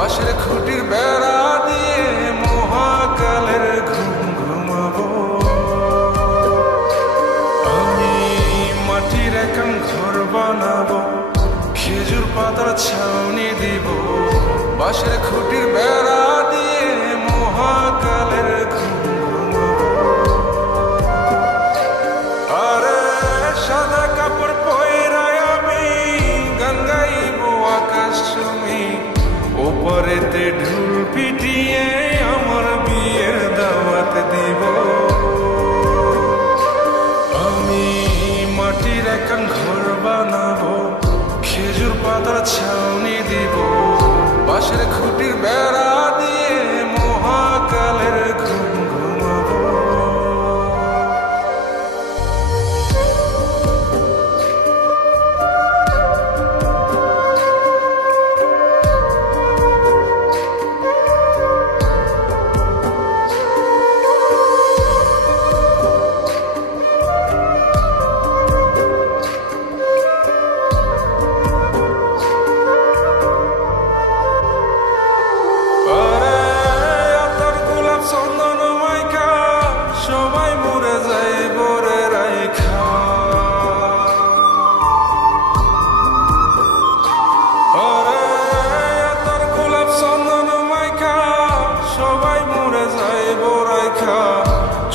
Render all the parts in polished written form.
বাঁশের খুঁটির বেড়া দিয়ে মহাকালের ঘুম ঘুমাবো। আমি মাটির একান ঘর বানাবো, খেজুর পাতার ছাউনি দিব, বাঁশের খুঁটির বেড়া দিয়ে মহাকালের ঘুম ঘুমাবো। আরে সাদা কাপড় পয়রায় আমি গান গাইব আকাশ চুমি, ওপরেতে ঢুল পিটিয়ে আমার বিয়ের দাওয়াত দিব। আমি মাটির একান ঘর বানাবো, খেজুর পাতার ছাউনি দিব, বাঁশের খুঁটির বেড়া দিয়ে মহাকালের ঘুম ঘুমাবো।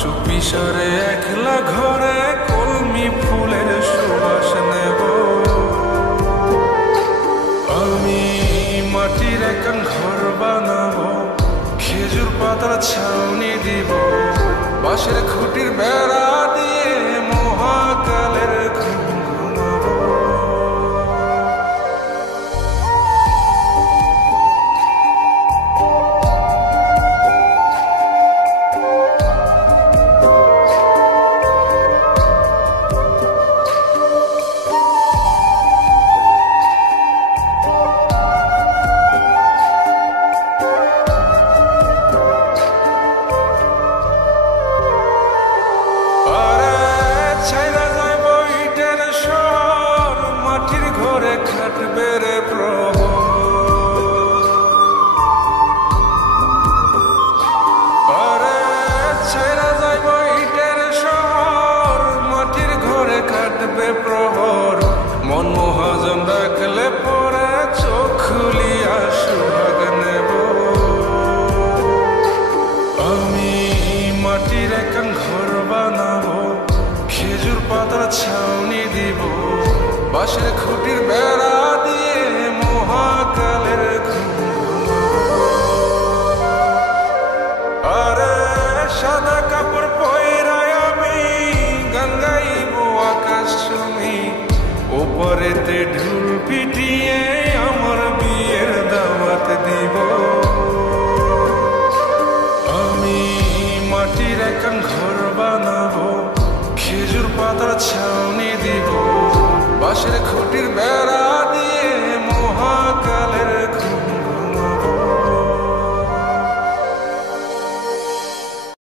চুপিসারে একলা ঘরে কলমি ফুলের সুবাস নেব। আমি মাটির একান ঘর বানাবো, খেজুর পাতার ছাউনি দিব, বাঁশের খুঁটির বেড়া